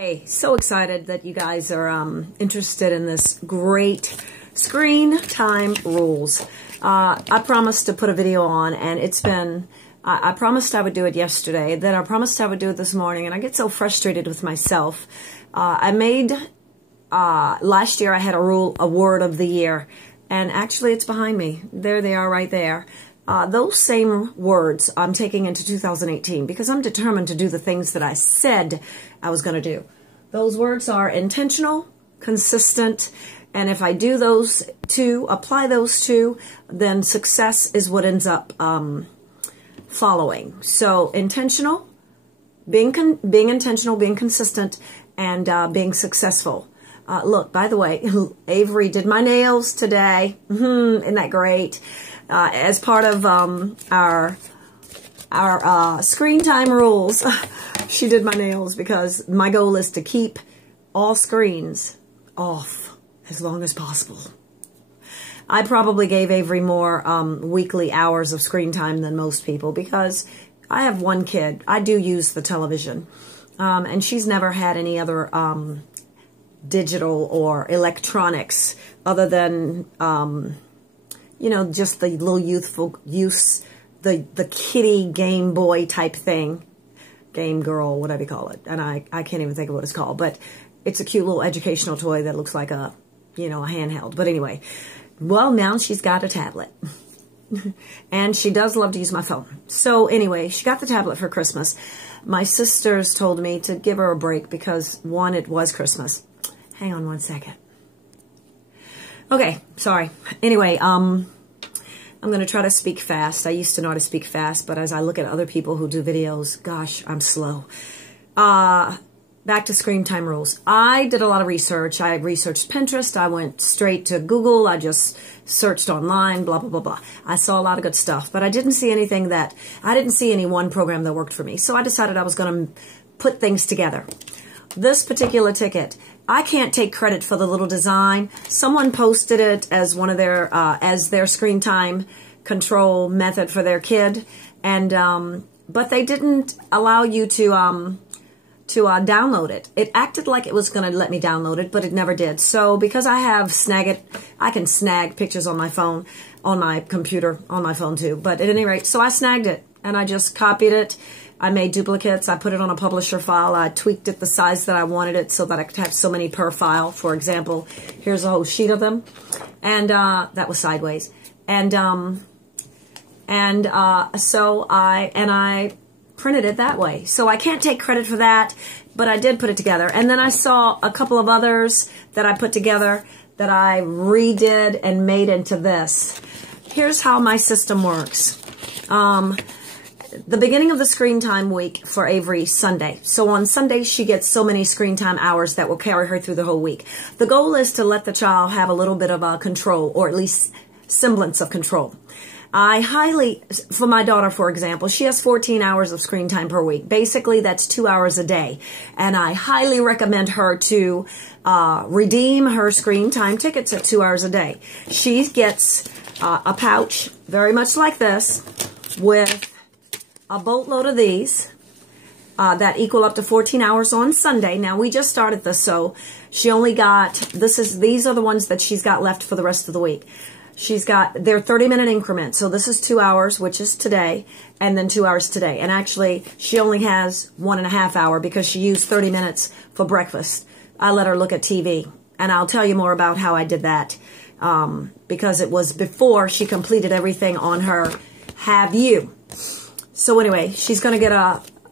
Hey, so excited that you guys are interested in this great screen time rules. I promised to put a video on, and it's been, I promised I would do it yesterday, then I promised I would do it this morning, and I get so frustrated with myself. Last year I had a word of the year, and actually it's behind me. There they are right there. Those same words I'm taking into 2018 because I'm determined to do the things that I said I was going to do. Those words are intentional, consistent, and if I do those two, apply those two, then success is what ends up following. So intentional, being intentional, being consistent, and being successful. Look, by the way, Avery did my nails today. Isn't that great? As part of our screen time rules, she did my nails because my goal is to keep all screens off as long as possible. I probably gave Avery more weekly hours of screen time than most people because I have one kid. I do use the television, and she's never had any other digital or electronics other than you know, just the little youthful use, the kiddie Game Boy type thing, Game Girl, whatever you call it, and I can't even think of what it's called, but it's a cute little educational toy that looks like a, you know, a handheld. But anyway, well, now she's got a tablet, and she does love to use my phone. So anyway, she got the tablet for Christmas. My sisters told me to give her a break because, one, it was Christmas. Hang on one second. Okay, sorry. Anyway, I'm going to try to speak fast. I used to know how to speak fast, but as I look at other people who do videos, gosh, I'm slow. Back to screen time rules. I did a lot of research. I researched Pinterest. I went straight to Google. I just searched online, blah, blah, blah, blah. I saw a lot of good stuff, but I didn't see anything that, I didn't see any one program that worked for me. So I decided I was going to put things together. This particular ticket, I can't take credit for the little design. Someone posted it as one of their as their screen time control method for their kid, and but they didn't allow you to download it. It acted like it was going to let me download it, but it never did. So because I have Snagit, I can snag pictures on my phone, on my computer, on my phone too. But at any rate, so I snagged it and I just copied it. I made duplicates. I put it on a publisher file. I tweaked it the size that I wanted it so that I could have so many per file. For example, here's a whole sheet of them, and that was sideways. And so I printed it that way. So I can't take credit for that, but I did put it together. And then I saw a couple of others that I put together that I redid and made into this. Here's how my system works. The beginning of the screen time week for Avery, Sunday. So on Sunday, she gets so many screen time hours that will carry her through the whole week. The goal is to let the child have a little bit of control, or at least semblance of control. For my daughter, for example, she has 14 hours of screen time per week. Basically, that's 2 hours a day. And I highly recommend her to redeem her screen time tickets at 2 hours a day. She gets a pouch, very much like this, with a boatload of these that equal up to 14 hours on Sunday. Now, we just started this, so she only got, these are the ones that she's got left for the rest of the week. They're 30-minute increments, so this is 2 hours, which is today, and then 2 hours today. And actually, she only has 1.5 hours because she used 30 minutes for breakfast. I let her look at TV, and I'll tell you more about how I did that because it was before she completed everything on her Have You. So anyway, she's going to get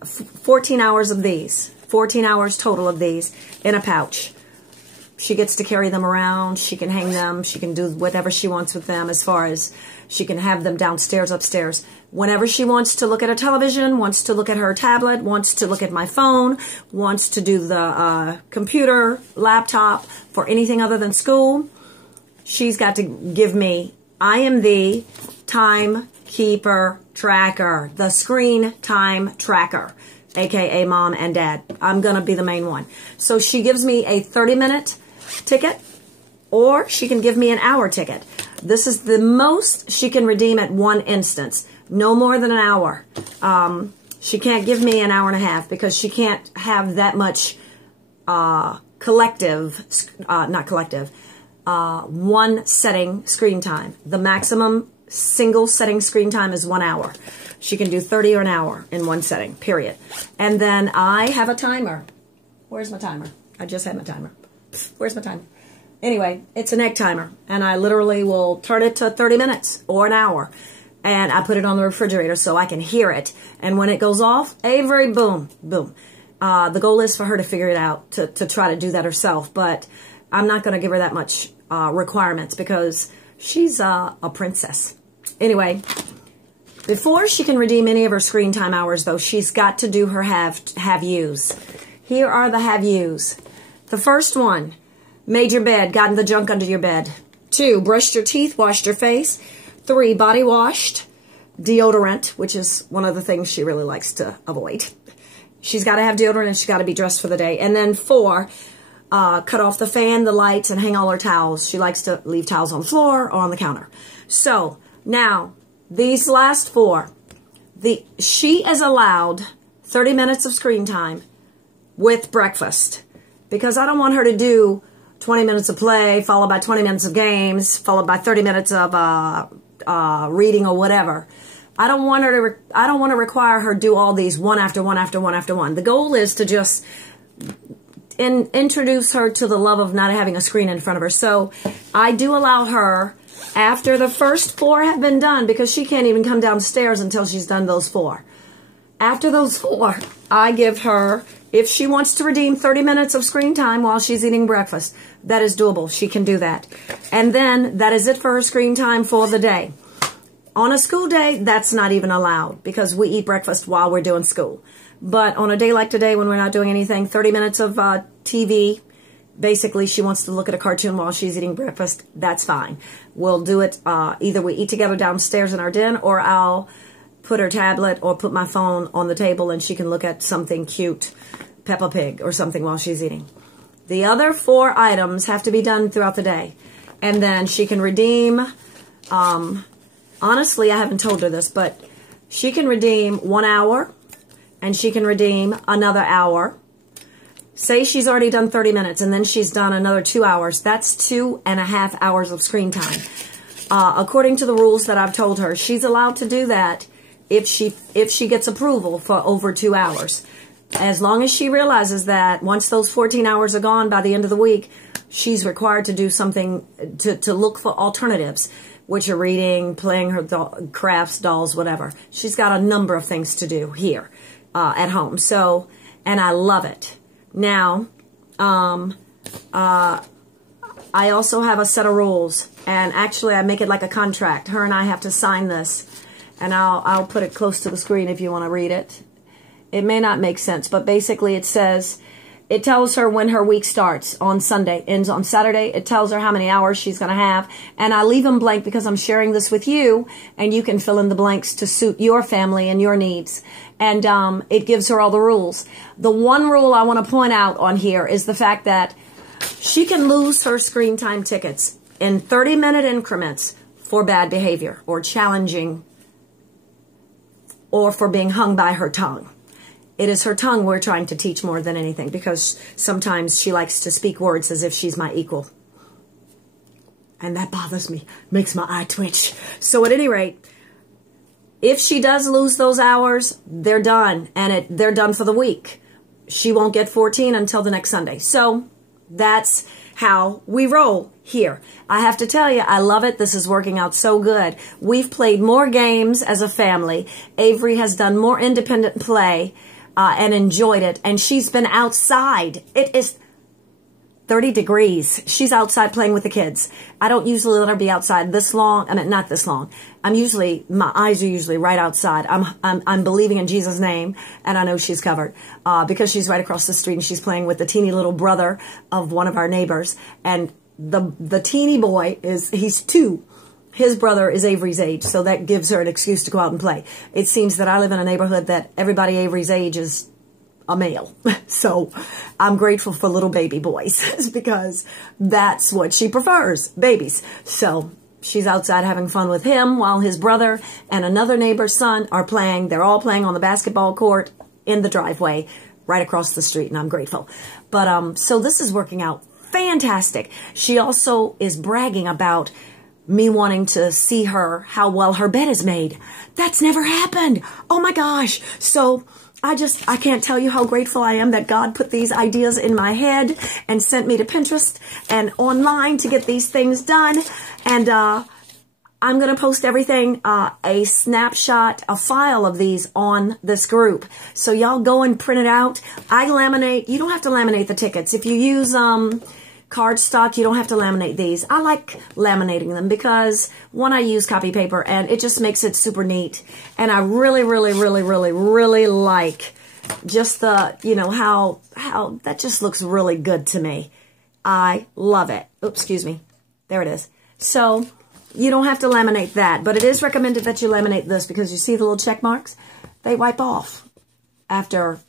14 hours of these, 14 hours total of these in a pouch. She gets to carry them around. She can hang them. She can do whatever she wants with them as far as she can have them downstairs, upstairs. Whenever she wants to look at a television, wants to look at her tablet, wants to look at my phone, wants to do the computer, laptop, for anything other than school, she's got to give me, I am the timekeeper tracker, the screen time tracker, aka mom and dad. I'm going to be the main one. So she gives me a 30-minute ticket, or she can give me an hour ticket. This is the most she can redeem at one instance, no more than an hour. She can't give me an hour and a half because she can't have that much one setting screen time. The maximum single setting screen time is 1 hour. She can do 30 or an hour in one setting, period. And then I have a timer. Where's my timer? I just had my timer. Where's my timer? Anyway, it's an egg timer, and I literally will turn it to 30 minutes or an hour, and I put it on the refrigerator so I can hear it. And when it goes off, Avery, boom, boom. The goal is for her to figure it out, to try to do that herself, but I'm not going to give her that much requirements because she's a princess. Anyway, before she can redeem any of her screen time hours, though, she's got to do her have-yous. Here are the have-yous. The first one, made your bed, gotten the junk under your bed. 2, brushed your teeth, washed your face. 3, body washed, deodorant, which is one of the things she really likes to avoid. She's got to have deodorant and she's got to be dressed for the day. And then 4, cut off the fan, the lights, and hang all her towels. She likes to leave towels on the floor or on the counter. So, now, these last 4, she is allowed 30 minutes of screen time with breakfast. Because I don't want her to do 20 minutes of play, followed by 20 minutes of games, followed by 30 minutes of reading or whatever. I don't want to require her to do all these one after one after one after one. The goal is to just introduce her to the love of not having a screen in front of her. So I do allow her, after the first 4 have been done, because she can't even come downstairs until she's done those 4. After those 4, I give her, if she wants to redeem 30 minutes of screen time while she's eating breakfast, that is doable. She can do that. And then that is it for her screen time for the day. On a school day, that's not even allowed because we eat breakfast while we're doing school. But on a day like today when we're not doing anything, 30 minutes of TV, basically she wants to look at a cartoon while she's eating breakfast, that's fine. We'll do it, either we eat together downstairs in our den, or I'll put her tablet or put my phone on the table and she can look at something cute, Peppa Pig or something while she's eating. The other 4 items have to be done throughout the day. And then she can redeem, honestly, I haven't told her this, but she can redeem 1 hour and she can redeem another hour. Say she's already done 30 minutes and then she's done another 2 hours. That's 2.5 hours of screen time. According to the rules that I've told her, she's allowed to do that if she gets approval for over 2 hours. As long as she realizes that once those 14 hours are gone by the end of the week, she's required to do something to look for alternatives, which are reading, playing her crafts, dolls, whatever. She's got a number of things to do here at home. So, and I love it. Now, I also have a set of rules, and actually I make it like a contract. Her and I have to sign this, and I'll put it close to the screen if you want to read it. It may not make sense, but basically it says, it tells her when her week starts on Sunday, ends on Saturday. It tells her how many hours she's going to have, and I leave them blank because I'm sharing this with you, and you can fill in the blanks to suit your family and your needs. And it gives her all the rules. The one rule I want to point out on here is the fact that she can lose her screen time tickets in 30-minute increments for bad behavior or challenging or for being hung by her tongue. It is her tongue we're trying to teach more than anything, because sometimes she likes to speak words as if she's my equal. And that bothers me, makes my eye twitch. So at any rate, if she does lose those hours, they're done, and they're done for the week. She won't get 14 until the next Sunday. So that's how we roll here. I have to tell you, I love it. This is working out so good. We've played more games as a family. Avery has done more independent play and enjoyed it. And she's been outside. It is 30 degrees. She's outside playing with the kids. I don't usually let her be outside this long. I mean, not this long. My eyes are usually right outside. I'm believing in Jesus' name, and I know she's covered because she's right across the street and she's playing with the teeny little brother of one of our neighbors. And the teeny boy he's 2. His brother is Avery's age, so that gives her an excuse to go out and play. It seems that I live in a neighborhood that everybody Avery's age is a male. So I'm grateful for little baby boys because that's what she prefers, babies. So she's outside having fun with him while his brother and another neighbor's son are playing. They're all playing on the basketball court in the driveway right across the street, and I'm grateful. But so this is working out fantastic. She also is bragging about me wanting to see her, how well her bed is made. That's never happened. Oh my gosh. So I can't tell you how grateful I am that God put these ideas in my head and sent me to Pinterest and online to get these things done. And I'm going to post everything, a snapshot, a file of these on this group. So y'all go and print it out. I laminate. You don't have to laminate the tickets. If you use cardstock, you don't have to laminate these. I like laminating them because, one, I use copy paper and it just makes it super neat. And I really, really, really, really, really like just the, you know, how that just looks really good to me. I love it. Oops, excuse me. There it is. So you don't have to laminate that, but it is recommended that you laminate this because you see the little check marks? They wipe off after,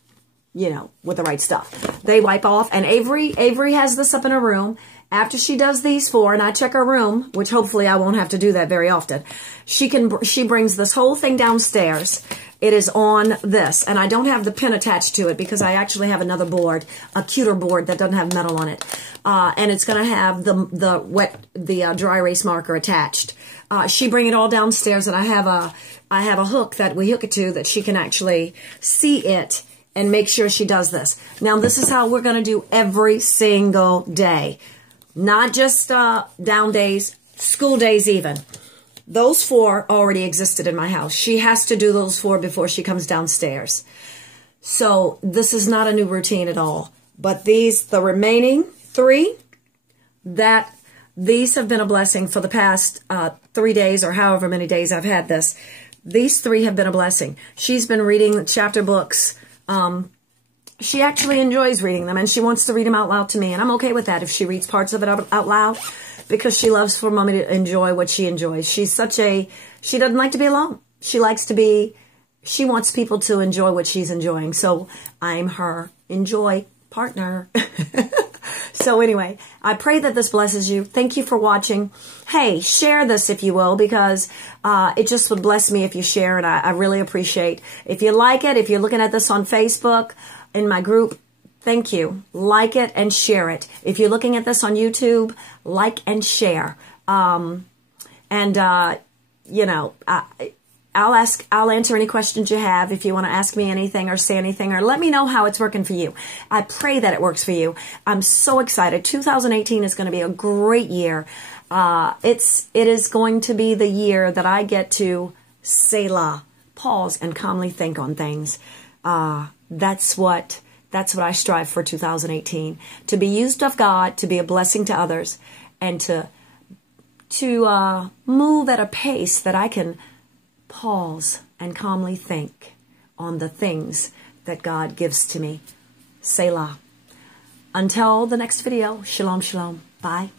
you know, with the right stuff. They wipe off, and Avery has this up in her room. After she does these 4, and I check her room, which hopefully I won't have to do that very often, she brings this whole thing downstairs. It is on this, and I don't have the pin attached to it because I actually have another board, a cuter board that doesn't have metal on it, and it's going to have the dry erase marker attached. She bring it all downstairs, and I have a hook that we hook it to that she can actually see it and make sure she does this. Now, this is how we're going to do every single day. Not just down days, school days even. Those 4 already existed in my house. She has to do those 4 before she comes downstairs. So this is not a new routine at all. But the remaining 3, these have been a blessing for the past 3 days or however many days I've had this. These 3 have been a blessing. She's been reading chapter books. She actually enjoys reading them, and she wants to read them out loud to me, and I'm okay with that if she reads parts of it out loud, because she loves for mommy to enjoy what she enjoys. She doesn't like to be alone. She wants people to enjoy what she's enjoying, so I'm her enjoy partner. So anyway, I pray that this blesses you. Thank you for watching. Hey, share this if you will, because it just would bless me if you share, and I really appreciate. If you like it, if you're looking at this on Facebook, in my group, thank you. Like it and share it. If you're looking at this on YouTube, like and share. You know, I'll answer any questions you have if you want to ask me anything or say anything, or let me know how it's working for you. I pray that it works for you. I'm so excited. 2018 is going to be a great year. It is going to be the year that I get to Selah, pause and calmly think on things. That's what I strive for 2018, to be used of God, to be a blessing to others, and to move at a pace that I can pause and calmly think on the things that God gives to me. Selah. Until the next video, shalom, shalom. Bye.